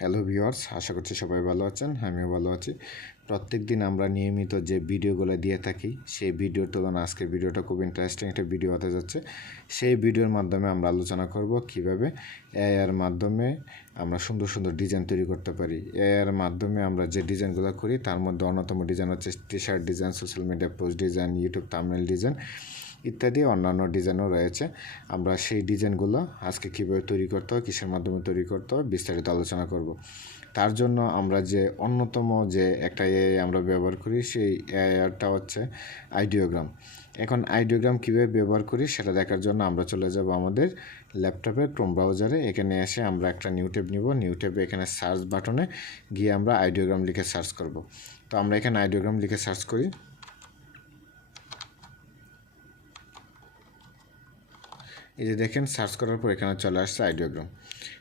Hello viewers, আশা করছি সবাই ভালো আছেন। আমিও ভালো আছি। প্রত্যেকদিন আমরা নিয়মিত যে ভিডিওগুলো দিয়ে থাকি, সেই ভিডিওর তুলনায় আজকের ভিডিওটা খুব ইন্টারেস্টিং একটা ভিডিও হতে যাচ্ছে। সেই ভিডিওর মাধ্যমে আমরা আলোচনা করব কিভাবে এআই এর মাধ্যমে আমরা সুন্দর সুন্দর ডিজাইন তৈরি করতে পারি। এআই এর মাধ্যমে আমরা যে ডিজাইনগুলো করি তার মধ্যে অন্যতম ডিজাইন হচ্ছে T shirt design, social media post design, YouTube thumbnail design ইত্যাদি অন্যান্য ডিজাইনও রয়েছে। আমরা সেই ডিজাইনগুলো আজকে কীভাবে তৈরি করতে হয়, কিসের মাধ্যমে তৈরি করতে হয় বিস্তারিত আলোচনা করব। তার জন্য আমরা যে অন্যতম যে একটা এআই আমরা ব্যবহার করি, সেই এআইটা হচ্ছে আইডিওগ্রাম। এখন আইডিওগ্রাম কীভাবে ব্যবহার করি সেটা দেখার জন্য আমরা চলে যাব আমাদের ল্যাপটপের ক্রোম ব্রাউজারে। এখানে এসে আমরা একটা নিউ ট্যাব নিব। নিউ ট্যাবে এখানে সার্চ বাটনে গিয়ে আমরা আইডিওগ্রাম লিখে সার্চ করব। তো আমরা এখানে আইডিওগ্রাম লিখে সার্চ করি। এই যে দেখেন, সার্চ করার পর এখানে চলে আসছে আইডিওগ্রাম।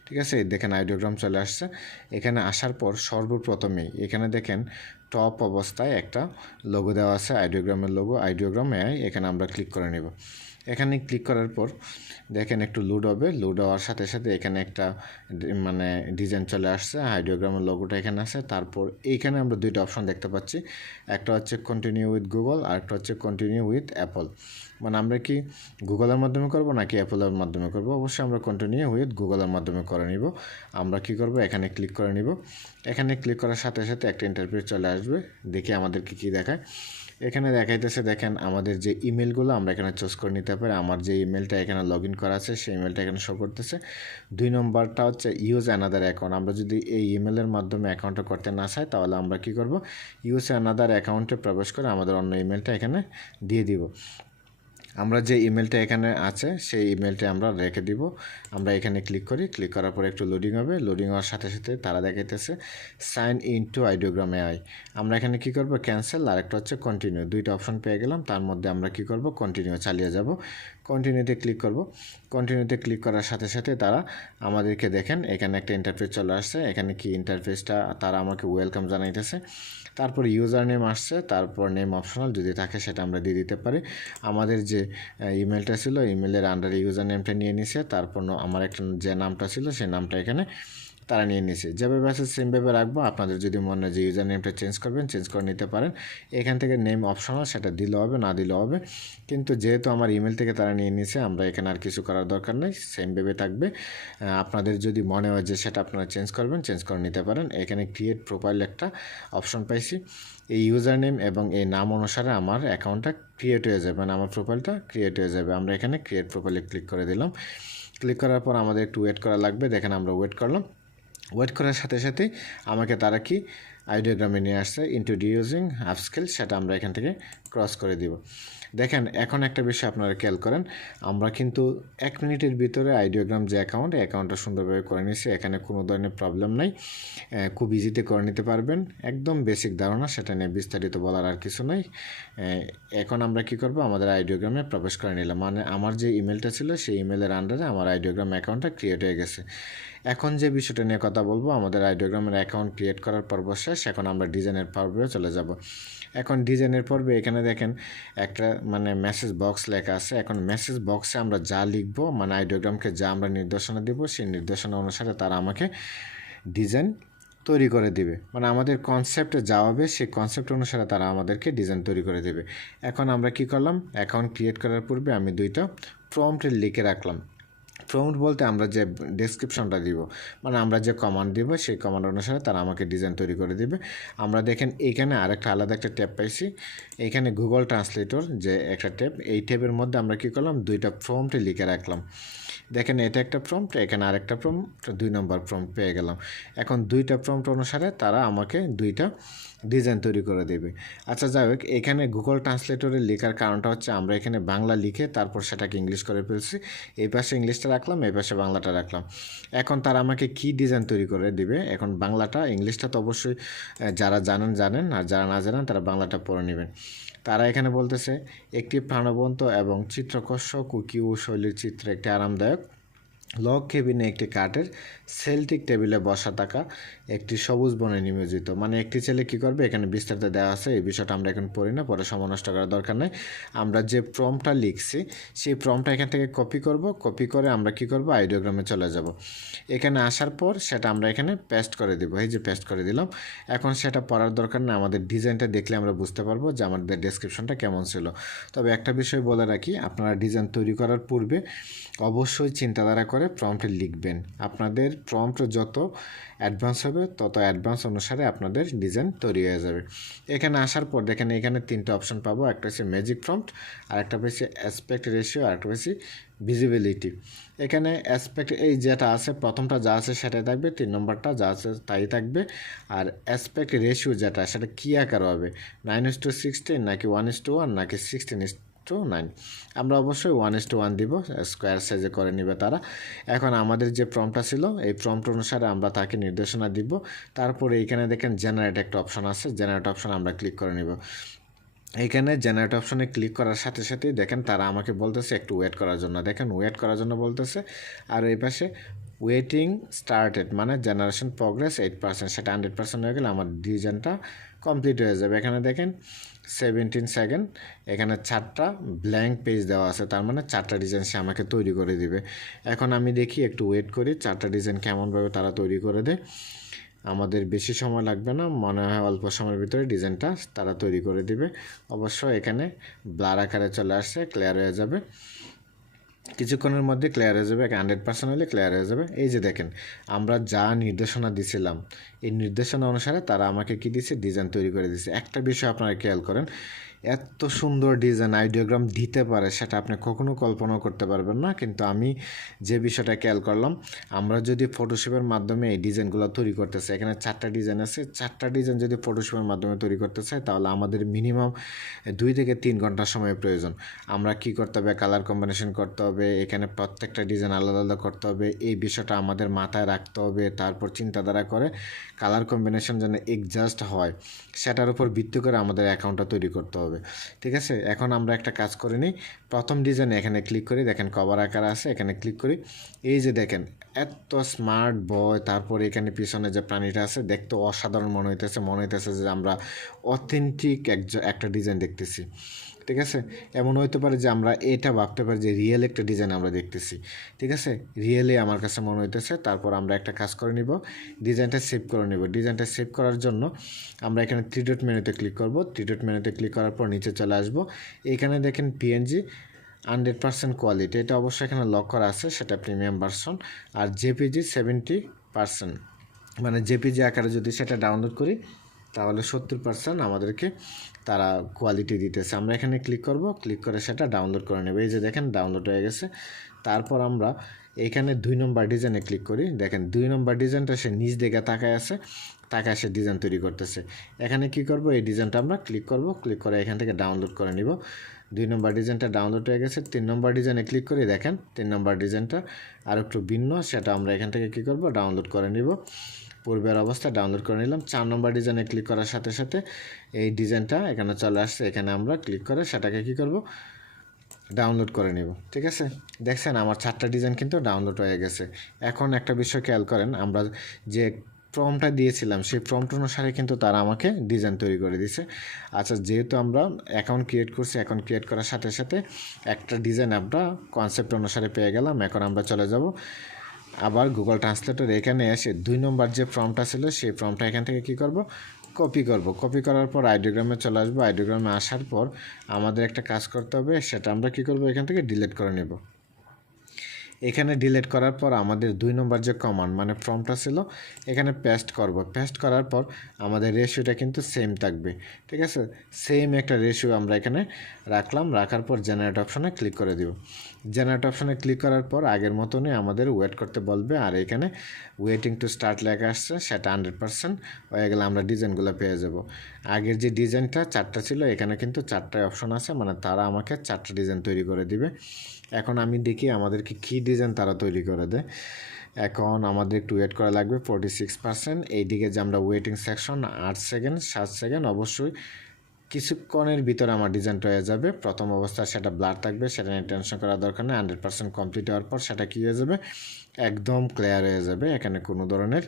ঠিক আছে, দেখেন আইডিওগ্রাম চলে আসছে। এখানে আসার পর সর্বপ্রথমেই এখানে দেখেন টপ অবস্থায় একটা লোগো দেওয়া আছে, আইডিওগ্রামের লোগো, আইডিওগ্রাম এআই। এখানে আমরা ক্লিক করে নেব। এখানে ক্লিক করার পর দেখেন একটু লোড হবে। লোড হওয়ার সাথে সাথে এখানে একটা ডিজাইন চলে আসছে, আইডিওগ্রামের লোগোটা এখানে আছে। তারপর এইখানে আমরা দুইটা অপশন দেখতে পাচ্ছি, একটা হচ্ছে কন্টিনিউ উইথ গুগল আর একটা হচ্ছে কন্টিনিউ উইথ অ্যাপল। মানে আমরা কি গুগলের মাধ্যমে করব নাকি অ্যাপলের মাধ্যমে করব? অবশ্যই আমরা কন্টিনিউ উইথ গুগলের মাধ্যমে করে নিব। আমরা কি করব, এখানে ক্লিক করে নিব। এখানে ক্লিক করার সাথে সাথে একটা ইন্টারফেস চলে আসবে। দেখি আমাদেরকে কি দেখায়। এখানে দেখাইতেছে, দেখেন আমাদের যে ইমেলগুলো আমরা এখানে চুজ করে নিতে পারি। আমার যে ইমেলটা এখানে লগ ইন করা আছে সেই ইমেলটা এখানে শো করতেছে। 2 নম্বরটা হচ্ছে ইউজ অ্যানাদার অ্যাকাউন্ট। আমরা যদি এই ইমেলের মাধ্যমে অ্যাকাউন্টটা করতে না চাই তাহলে আমরা কি করব, ইউজ অ্যানাদার অ্যাকাউন্টে প্রবেশ করে আমাদের অন্য ইমেলটা এখানে দিয়ে দিব। আমরা যে ইমেলটা এখানে আছে সেই ইমেলটা আমরা রেখে দিব। আমরা এখানে ক্লিক করি। ক্লিক করার পরে একটু লোডিং হবে। লোডিং হওয়ার সাথে সাথে তারা দেখাইতেছে sign in to Ideogram AI. আমরা এখানে কি করব, ক্যান্সেল আর একটা হচ্ছে কন্টিনিউ, দুইটা অপশন পেয়ে গেলাম। তার মধ্যে আমরা কি করব, কন্টিনিউ চালিয়ে যাব। কন্টিনিউতে ক্লিক করব। কন্টিনিউতে ক্লিক করার সাথে সাথে তারা আমাদেরকে দেখেন এখানে একটা ইন্টারফেস চলে আসছে। এখানে কি ইন্টারফেসটা তারা আমাকে ওয়েলকাম জানাইতেছে। তারপর ইউজার নেম আসছে, তারপর নেম অপশনাল যদি থাকে সেটা আমরা দিয়ে দিতে পারি। আমাদের যে ইমেলটা ছিল ইমেলের আন্ডারে ইউজার নেমটা নিয়ে নিছে। তারপর আমার একটা যে নামটা ছিল সেই নামটা এখানে তারা নিয়ে নিছে। যেভাবে আছে সেমভাবে রাখবো। আপনাদের যদি মনে হয় যে ইউজার নেমটা চেঞ্জ করবেন, চেঞ্জ করে নিতে পারেন। এখান থেকে নেম অপশনাল, সেটা দিলে হবে না দিলে হবে। কিন্তু যেহেতু আমার ইমেল থেকে তারা নিয়ে নিছে, আমরা এখানে আর কিছু করার দরকার নেই, সেমভাবে থাকবে। আপনাদের যদি মনে হয় যে সেটা আপনারা চেঞ্জ করবেন, চেঞ্জ করে নিতে পারেন। এখানে ক্রিয়েট প্রোফাইল একটা অপশন পাইছি। এই ইউজার নেম এবং এই নাম অনুসারে আমার অ্যাকাউন্টটা ক্রিয়েট হয়ে যাবে, মানে আমার প্রোফাইলটা ক্রিয়েট হয়ে যাবে। আমরা এখানে ক্রিয়েট প্রোফাইলে ক্লিক করে দিলাম। ক্লিক করার পর আমাদের একটু ওয়েট করা লাগবে। দেখেন আমরা ওয়েট করলাম। ওয়েট করার সাথে সাথেই আমাকে তারা কি আইডিওগ্রামে নিয়ে আসছে, ইন্ট্রোডিউসিং আপস্কেল, সেটা আমরা এখান থেকে ক্রস করে দিব। দেখেন এখন একটা বিষয় আপনারা খেয়াল করেন, আমরা কিন্তু 1 মিনিটের ভিতরে আইডিওগ্রাম যে অ্যাকাউন্টটা সুন্দরভাবে করে নিয়েছি। এখানে কোনো ধরনের প্রবলেম নাই, খুব ইজিতে করে নিতে পারবেন। একদম বেসিক ধারণা, সেটা নিয়ে বিস্তারিত বলার আর কিছু নাই। এখন আমরা কি করব, আমাদের আইডিওগ্রামে প্রবেশ করে নিলাম। মানে আমার যে ইমেলটা ছিল সেই ইমেলের আন্ডারে আমার আইডিওগ্রাম অ্যাকাউন্টটা ক্রিয়েট হয়ে গেছে। এখন যে বিষয়টা নিয়ে কথা বলবো, আমাদের আইডিওগ্রামের অ্যাকাউন্ট ক্রিয়েট করার পর্ব শেষ। এখন আমরা ডিজাইনের পর্বে চলে যাব। এখন ডিজাইনের পর্বে এখানে দেখেন একটা মেসেজ বক্স লেখা আছে। এখন মেসেজ বক্সে আমরা যা লিখব, মানে আইডিওগ্রামকে যা আমরা নির্দেশনা দিব, সেই নির্দেশনা অনুসারে তারা আমাকে ডিজাইন তৈরি করে দিবে। মানে আমাদের কনসেপ্টে যা হবে সেই কনসেপ্ট অনুসারে তারা আমাদেরকে ডিজাইন তৈরি করে দেবে। এখন আমরা কি করলাম, অ্যাকাউন্ট ক্রিয়েট করার পূর্বে আমি 2টা প্রম্পট লিখে রাখলাম। প্রম্পট বলতে আমরা যে ডেসক্রিপশনটা দিব, মানে আমরা যে কমান্ড দিব সেই কমান্ড অনুসারে তারা আমাকে ডিজাইন তৈরি করে দিবে। আমরা দেখেন এইখানে আরেকটা আলাদা একটা ট্যাব পাইছি। এইখানে গুগল ট্রান্সলেটর যে একটা ট্যাব, এই ট্যাবের মধ্যে আমরা কি করলাম, 2টা প্রম্পট লিখে রাখলাম। দেখেন এটা একটা প্রম্পট, এখানে আরেকটা প্রম্পট, 2 নম্বর প্রম্পট পেয়ে গেলাম। এখন 2টা প্রম্পট অনুসারে তারা আমাকে 2টা ডিজাইন তৈরি করে দেবে। আচ্ছা যাই হোক, এখানে গুগল ট্রান্সলেটরে লেখার কারণটা হচ্ছে আমরা এখানে বাংলা লিখে তারপর সেটাকে ইংলিশ করে ফেলছি। এই পাশে ইংলিশটা রাখলাম, এই পাশে বাংলাটা রাখলাম। এখন তারা আমাকে কি ডিজাইন তৈরি করে দিবে, এখন বাংলাটা, ইংলিশটা তো অবশ্যই যারা জানেন, আর যারা না জানেন তারা বাংলাটা পড়ে নেবেন। তারা এখানে বলতেছে একটি প্রাণবন্ত এবং চিত্রকর্ষক কুকি ও শৈলীর চিত্র, একটি আরামদায়ক লগ কেবিনে একটি কাঠের সেল্টিক টেবিলে বসা থাকা একটি সবুজ বনে নিমজ্জিত। মানে একটি ছেলে কী করবে, এখানে বিস্তারিত দেওয়া আছে, এই বিষয়টা আমরা এখন পড়ি না, পরে সময় নষ্ট করার দরকার নেই। আমরা যে প্রম্পটটা লিখছি সেই প্রম্পটটা এখান থেকে কপি করব, কপি করে আমরা কী করব, আইডিওগ্রামে চলে যাব। এখানে আসার পর সেটা আমরা এখানে পেস্ট করে দিব, এই যে পেস্ট করে দিলাম। এখন সেটা পড়ার দরকার নেই, আমাদের ডিজাইনটা দেখলে আমরা বুঝতে পারবো যে আমাদের ডেসক্রিপশনটা কেমন ছিল। তবে একটা বিষয় বলে রাখি, আপনারা ডিজাইন তৈরি করার পূর্বে অবশ্যই চিন্তাধারা করে প্রম্পটে লিখবেন। আপনাদের প্রম্পট যত অ্যাডভান্স হবে তত অ্যাডভান্স অনুসারে আপনাদের ডিজাইন তৈরি হয়ে যাবে। এখানে আসার পর দেখেন এখানে 3টা অপশন পাবো, একটা হচ্ছে ম্যাজিক প্রম্পট, আর একটা হচ্ছে অ্যাসপেক্ট রেশিও, আর একটা হচ্ছে ভিজিবিলিটি। এখানে অ্যাসপেক্ট এই যেটা আছে প্রথমটা যা আছে সেটাই থাকবে, 3 নম্বরটা যা আছে তাই থাকবে। আর অ্যাসপেক্ট রেশিও যেটা সেটা কী আকার হবে, 9:16 নাকি 1:1 নাকি 16:9। আমরা অবশ্যই 1:1 দিব, স্কোয়ার সাইজে করে নেবে তারা। এখন আমাদের যে প্রম্পটটা ছিল এই প্রম্পট অনুসারে আমরা তাকে নির্দেশনা দিব। তারপরে এইখানে দেখেন জেনারেট একটা অপশন আছে, জেনারেট অপশন আমরা ক্লিক করে নিব। এইখানে জেনারেট অপশনে ক্লিক করার সাথে সাথেই দেখেন তারা আমাকে বলতেছে একটু ওয়েট করার জন্য, দেখেন ওয়েট করার জন্য বলতেছে। আর এই পাশে ওয়েটিং স্টার্টেড মানে জেনারেশন প্রোগ্রেস 8%, সেটা 100% হয়ে গেলে আমার ডিজাইনটা কমপ্লিট হয়ে যাবে। এখানে দেখেন 17 সেকেন্ড, এখানে 4টা ব্ল্যাঙ্ক পেজ দেওয়া আছে, তার মানে 4টা ডিজাইন সে আমাকে তৈরি করে দিবে। এখন আমি দেখি একটু ওয়েট করি 4টা ডিজাইন কেমনভাবে তারা তৈরি করে দেয়। আমাদের বেশি সময় লাগবে না, মনে হয় অল্প সময়ের ভিতরে ডিজাইনটা তারা তৈরি করে দিবে। অবশ্য এখানে ব্লার আকারে চলে আসছে, ক্লিয়ার হয়ে যাবে, কিছুক্ষণের মধ্যে ক্লিয়ার হয়ে যাবে, 100% হলে ক্লিয়ার হয়ে যাবে। এই যে দেখেন আমরা যা নির্দেশনা দিছিলাম এই নির্দেশনা অনুসারে তারা আমাকে কী দিছে, ডিজাইন তৈরি করে দিছে। একটা বিষয় আপনারা খেয়াল করেন, এত সুন্দর ডিজাইন আইডিওগ্রাম দিতে পারে সেটা আপনি কখনো কল্পনাও করতে পারবেন না। কিন্তু আমি যে বিষয়টা খেয়াল করলাম, আমরা যদি ফটোশপের মাধ্যমে এই ডিজাইনগুলো তৈরি করতে চাই, এখানে 4টা ডিজাইন আছে, 4টা ডিজাইন যদি ফটোশপের মাধ্যমে তৈরি করতে চাই তাহলে আমাদের মিনিমাম 2 থেকে 3 ঘন্টা সময় প্রয়োজন। আমরা কি করতে হবে, কালার কম্বিনেশন করতে হবে, এখানে প্রত্যেকটা ডিজাইন আলাদা আলাদা করতে হবে, এই বিষয়টা আমাদের মাথায় রাখতে হবে। তারপর চিন্তাধারা করে কালার কম্বিনেশন যেন এক্সাস্ট হয় সেটার উপর ভিত্তি করে আমাদের অ্যাকাউন্টটা তৈরি করতে হবে। ঠিক আছে, এখন আমরা একটা কাজ করে নিই। প্রথম ডিজাইনে এখানে ক্লিক করি, দেখেন কভার আকার আছে, এখানে ক্লিক করি। এই যে দেখেন এত স্মার্ট বয়, তারপরে এখানে পিছনে যে প্রাণীটা আছে দেখতে অসাধারণ মনে হইতেছে যে আমরা অথেন্টিক একটা ডিজাইন দেখতেছি। ঠিক আছে, এমন হইতে পারে যে আমরা এটা ভাবতে পারি যে রিয়েল একটা ডিজাইন আমরা দেখতেছি। ঠিক আছে, রিয়েলি আমার কাছে মনে হইতেছে। তারপর আমরা একটা কাজ করে নিব, ডিজাইনটা সেভ করে নিব। ডিজাইনটা সেভ করার জন্য আমরা এখানে 3 ডট মেনুতে ক্লিক করব। 3 ডট মেনুতে ক্লিক করার পর নিচে চলে আসব। এখানে দেখেন পিএনজি 100% কোয়ালিটি, এটা অবশ্যই এখানে লক করা আছে, সেটা প্রিমিয়াম ভার্সন। আর জেপিজি 70%, মানে জেপিজি আকারে যদি সেটা ডাউনলোড করি তাহলে 70% আমাদেরকে তারা কোয়ালিটি দিতেছে। আমরা এখানে ক্লিক করব, ক্লিক করে সেটা ডাউনলোড করে নেব। এই যে দেখেন ডাউনলোড হয়ে গেছে। তারপর আমরা এখানে 2 নম্বর ডিজাইনে ক্লিক করি, দেখেন 2 নম্বর ডিজাইনটা সে নিচ দিকে তাকায় আছে, তাকায় সে ডিজাইন তৈরি করতেছে। এখানে কি করব, এই ডিজাইনটা আমরা ক্লিক করব, ক্লিক করে এখান থেকে ডাউনলোড করে নিব। 2 নম্বর ডিজাইনটা ডাউনলোড হয়ে গেছে। 3 নম্বর ডিজাইনে ক্লিক করি, দেখেন 3 নম্বর ডিজাইনটা আর একটু ভিন্ন, সেটা আমরা এখান থেকে কী করব, ডাউনলোড করে নিব। পূর্বের অবস্থা ডাউনলোড করে নিলাম। 4 নম্বর ডিজাইনে ক্লিক করার সাথে সাথে এই ডিজাইনটা এখানে চলে আসছে, এখানে আমরা ক্লিক করে সেটাকে কী করব, ডাউনলোড করে নেব। ঠিক আছে, দেখছেন আমার 4টা ডিজাইন কিন্তু ডাউনলোড হয়ে গেছে। এখন একটা বিষয় খেয়াল করেন, আমরা যে প্রম্পটটা দিয়েছিলাম সেই প্রম্পট অনুসারে কিন্তু তারা আমাকে ডিজাইন তৈরি করে দিছে। আচ্ছা, যেহেতু আমরা অ্যাকাউন্ট ক্রিয়েট করছি, অ্যাকাউন্ট ক্রিয়েট করার সাথে সাথে একটা ডিজাইন আমরা কনসেপ্ট অনুসারে পেয়ে গেলাম। এখন আমরা চলে যাব আবার গুগল ট্রান্সলেটর, এখানে এসে 2 নম্বর যে প্রম্পটটা ছিল সেই প্রম্পটটা এখান থেকে কী করব, কপি করব। কপি করার পর আইডিওগ্রামে চলে আসবো। আইডিওগ্রামে আসার পর আমাদের একটা কাজ করতে হবে, সেটা আমরা কী করব, এখান থেকে ডিলিট করে নেব। এখানে ডিলিট করার পর আমাদের 2 নম্বর যে কমান্ড মানে প্রম্পটটা ছিল এখানে পেস্ট করব। পেস্ট করার পর আমাদের রেশিওটা কিন্তু সেম থাকবে। ঠিক আছে, সেম একটা রেশিও আমরা এখানে রাখলাম। রাখার পর জেনারেট অপশনে ক্লিক করে দিব। জেনারেট অপশনে ক্লিক করার পর আগের মতনই আমাদের ওয়েট করতে বলবে। আর এখানে ওয়েটিং টু স্টার্ট লেখা আসছে, সেটা 100% হয়ে গেলে আমরা ডিজাইনগুলো পেয়ে যাব। আগের যে ডিজাইনটা 4টা ছিল, এখানে কিন্তু 4টায় অপশন আছে, মানে তারা আমাকে 4টা ডিজাইন তৈরি করে দিবে। এখন আমি দেখি আমাদেরকে কী ডিজাইন তারা তৈরি করে দেয়। এখন আমাদের একটু ওয়েট করা লাগবে 46%। এইদিকে যে আমরা ওয়েটিং সেকশন 8 সেকেন্ড 7 সেকেন্ড, অবশ্যই কিছুক্ষণের ভিতরে আমার ডিজাইনটা হয়ে যাবে। প্রথম অবস্থায় সেটা ব্লার থাকবে, সেটা নিয়ে টেনশন করার দরকার নেই। 100% কমপ্লিট হওয়ার পর সেটা কী হয়ে যাবে, একদম ক্লিয়ার হয়ে যাবে। এখানে কোনো ধরনের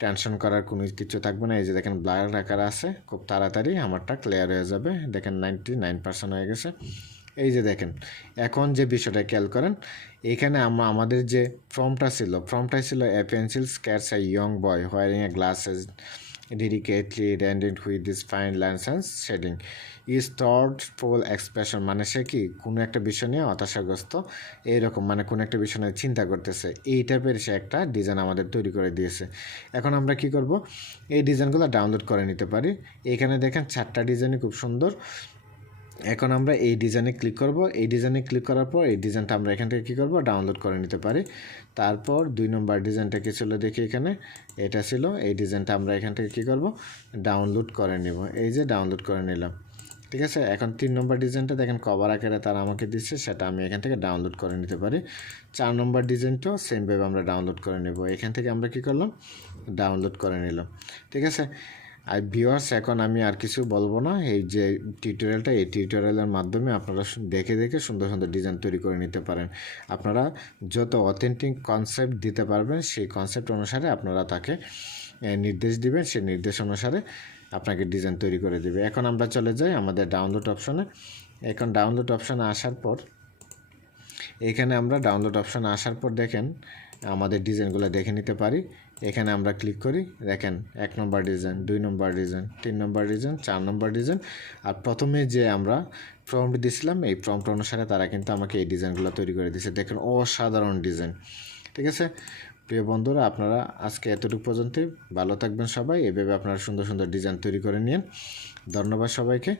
টেনশন করার কোনো কিছু থাকবে না। এই যে দেখেন ব্লার আকার আছে, খুব তাড়াতাড়ি আমারটা ক্লিয়ার হয়ে যাবে। দেখেন 99% হয়ে গেছে। এই যে দেখেন এখন যে বিষয়টা খেয়াল করেন, এখানে আমাদের যে ফর্মটা ছিল a pencil sketch a young boy wearing a glasses delicately rendered with this fine lines and shading is thoughtful expression, মানে সে কি কোনো একটা বিষয় নিয়ে হতাশাগ্রস্ত, এইরকম মানে কোনো একটা বিষয় নিয়ে চিন্তা করতেছে, এই টাইপের সে একটা ডিজাইন আমাদের তৈরি করে দিয়েছে। এখন আমরা কি করব, এই ডিজাইনগুলো ডাউনলোড করে নিতে পারি। এখানে দেখেন 4টা ডিজাইনই খুব সুন্দর। এখন আমরা এই ডিজাইনে ক্লিক করব। এই ডিজাইনে ক্লিক করার পর এই ডিজাইনটা আমরা এখান থেকে কী করব, ডাউনলোড করে নিতে পারি। তারপর 2 নম্বর ডিজাইনটা কী ছিল দেখি, এখানে এটা ছিল। এই ডিজাইনটা আমরা এখান থেকে কী করব, ডাউনলোড করে নেব। এই যে ডাউনলোড করে নিলাম, ঠিক আছে। এখন 3 নম্বর ডিজাইনটা দেখেন কভার আকারে তারা আমাকে দিচ্ছে, সেটা আমি এখান থেকে ডাউনলোড করে নিতে পারি। 4 নম্বর ডিজাইনটাও সেমভাবে আমরা ডাউনলোড করে নেব। এখান থেকে আমরা কী করলাম, ডাউনলোড করে নিলাম, ঠিক আছে। আর ভিউয়ার্স, এখন আমি আর কিছু বলবো না। এই যে টিউটোরিয়ালটা, এই টিউটোরিয়ালের মাধ্যমে আপনারা দেখে দেখে সুন্দর সুন্দর ডিজাইন তৈরি করে নিতে পারেন। আপনারা যত অথেন্টিক কনসেপ্ট দিতে পারবেন, সেই কনসেপ্ট অনুসারে আপনারা তাকে নির্দেশ দিবেন, সেই নির্দেশ অনুসারে আপনাকে ডিজাইন তৈরি করে দেবে। এখন আমরা চলে যাই আমাদের ডাউনলোড অপশনে। এখন ডাউনলোড অপশনে আসার পর এখানে আমরা ডাউনলোড অপশনে আসার পর দেখেন আমাদের ডিজাইনগুলো দেখে নিতে পারি। এখানে আমরা ক্লিক করি, দেখেন 1 নম্বর ডিজাইন, 2 নম্বর ডিজাইন, 3 নম্বর ডিজাইন, 4 নম্বর ডিজাইন। আর প্রথমে যে আমরা প্রম্পট দিয়েছিলাম, এই প্রম্পট অনুসারে তারা কিন্তু আমাকে এই ডিজাইনগুলো তৈরি করে দিয়েছে। দেখেন অসাধারণ ডিজাইন, ঠিক আছে। প্রিয় বন্ধুরা, আপনারা আজকে এতটুকু পর্যন্তই। ভালো থাকবেন সবাই। এভাবে আপনারা সুন্দর সুন্দর ডিজাইন তৈরি করে নিন। ধন্যবাদ সবাইকে।